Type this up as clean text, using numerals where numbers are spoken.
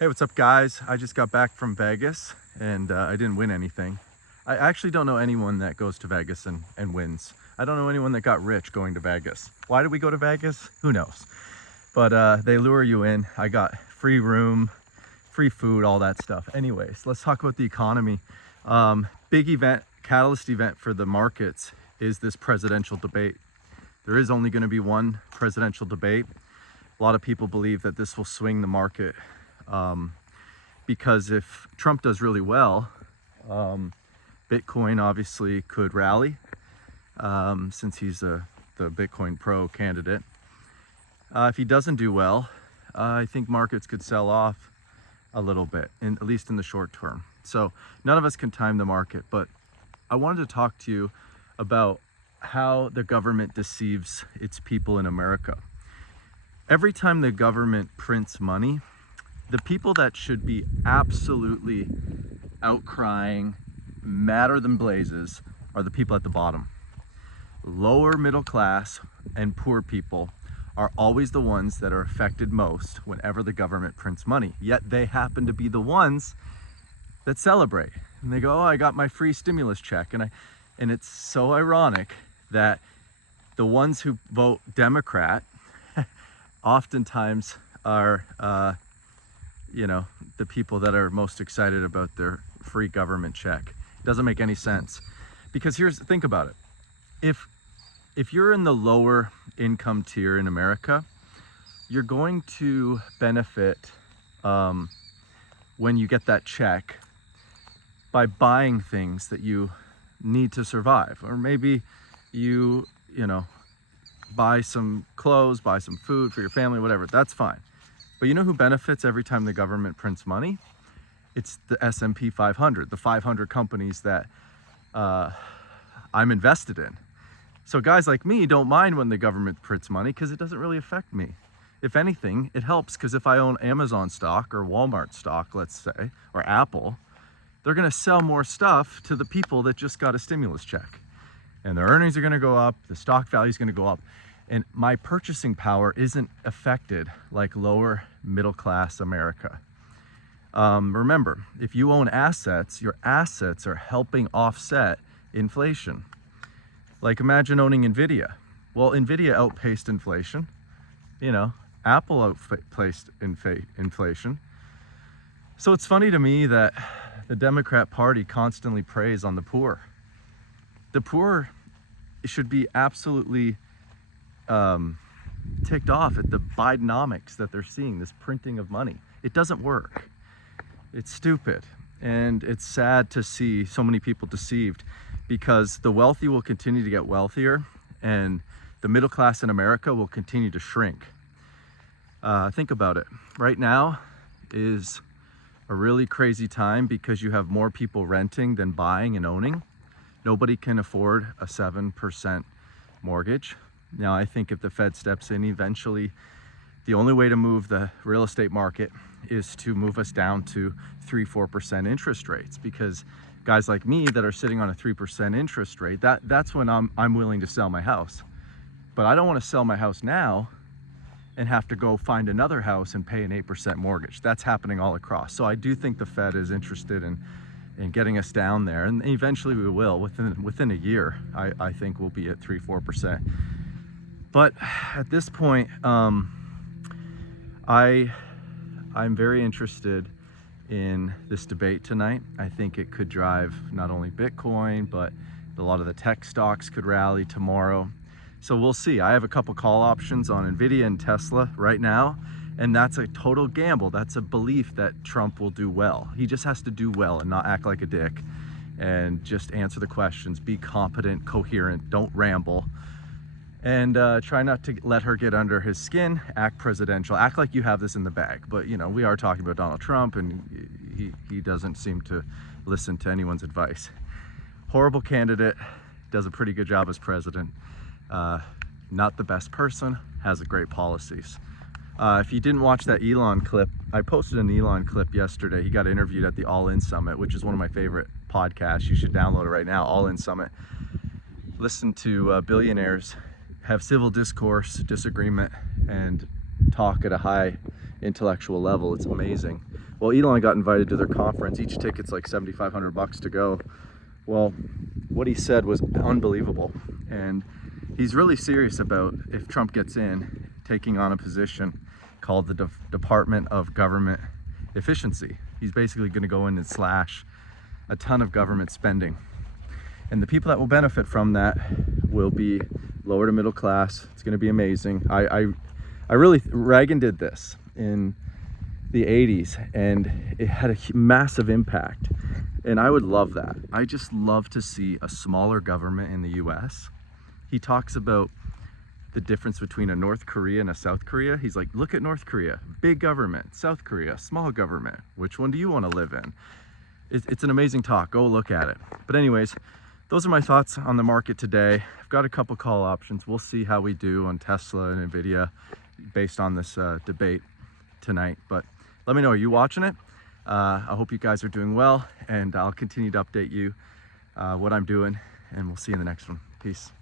Hey, what's up, guys? I just got back from Vegas and I didn't win anything. I actually don't know anyone that goes to Vegas and wins. I don't know anyone that got rich going to Vegas. Why did we go to Vegas? Who knows? But they lure you in. I got free room, free food, all that stuff. Anyways, let's talk about the economy. Big event, catalyst event for the markets is this presidential debate. There is only going to be one presidential debate. A lot of people believe that this will swing the market. Because if Trump does really well, Bitcoin obviously could rally, since he's the Bitcoin pro candidate. If he doesn't do well, I think markets could sell off a little bit, at least in the short term. So none of us can time the market, but I wanted to talk to you about how the government deceives its people in America. Every time the government prints money, the people that should be absolutely outcrying, madder than blazes, are the people at the bottom. Lower middle class and poor people are always the ones that are affected most whenever the government prints money. Yet they happen to be the ones that celebrate. And they go, oh, I got my free stimulus check. And it's so ironic that the ones who vote Democrat oftentimes are the people that are most excited about their free government check. It doesn't make any sense. Because think about it. If you're in the lower income tier in America, you're going to benefit when you get that check by buying things that you need to survive. Or maybe you buy some clothes, buy some food for your family, whatever, that's fine. But you know who benefits every time the government prints money? It's the S&P 500, the 500 companies that I'm invested in. So guys like me don't mind when the government prints money because it doesn't really affect me. If anything, it helps because if I own Amazon stock or Walmart stock, let's say, or Apple, they're going to sell more stuff to the people that just got a stimulus check. And their earnings are going to go up, the stock value is going to go up. And my purchasing power isn't affected like lower middle class America. Remember, if you own assets, your assets are helping offset inflation. Like imagine owning Nvda. Well, Nvda outpaced inflation. Apple outpaced inflation. So it's funny to me that the Democrat Party constantly preys on the poor. The poor should be absolutely ticked off at the Bidenomics that they're seeing, this printing of money. It doesn't work. It's stupid. And it's sad to see so many people deceived because the wealthy will continue to get wealthier and the middle class in America will continue to shrink. Think about it. Right now is a really crazy time because you have more people renting than buying and owning. Nobody can afford a 7% mortgage. Now, I think if the Fed steps in eventually, the only way to move the real estate market is to move us down to 3-4% interest rates, because guys like me that are sitting on a 3% interest rate, that's when I'm willing to sell my house. But I don't want to sell my house now and have to go find another house and pay an 8% mortgage. That's happening all across. So I do think the Fed is interested in getting us down there, and eventually we will. Within a year, I think we'll be at 3-4%. But at this point, I'm very interested in this debate tonight. I think it could drive not only Bitcoin, but a lot of the tech stocks could rally tomorrow. So we'll see. I have a couple call options on Nvda and Tesla right now, and that's a total gamble. That's a belief that Trump will do well. He just has to do well and not act like a dick and just answer the questions, be competent, coherent, don't ramble. And try not to let her get under his skin, act presidential, act like you have this in the bag. But, we are talking about Donald Trump, and he doesn't seem to listen to anyone's advice. Horrible candidate, does a pretty good job as president. Not the best person, has great policies. If you didn't watch that Elon clip, I posted an Elon clip yesterday. He got interviewed at the All In Summit, which is one of my favorite podcasts. You should download it right now, All In Summit. Listen to billionaires have civil discourse, disagreement, and talk at a high intellectual level. It's amazing. Well, Elon got invited to their conference. Each ticket's like $7,500 to go. Well, what he said was unbelievable. And he's really serious about, if Trump gets in, taking on a position called the Department of Government Efficiency. He's basically going to go in and slash a ton of government spending. And the people that will benefit from that will be lower to middle class. It's going to be amazing. Reagan did this in the 80s, and it had a massive impact. And I would love that. I just love to see a smaller government in the US. He talks about the difference between a North Korea and a South Korea. He's like, look at North Korea, big government. South Korea, small government. Which one do you want to live in? It's an amazing talk. Go look at it. But anyways, those are my thoughts on the market today. I've got a couple call options. We'll see how we do on Tesla and Nvda based on this debate tonight. But let me know, are you watching it? I hope you guys are doing well, and I'll continue to update you what I'm doing, and we'll see you in the next one. Peace.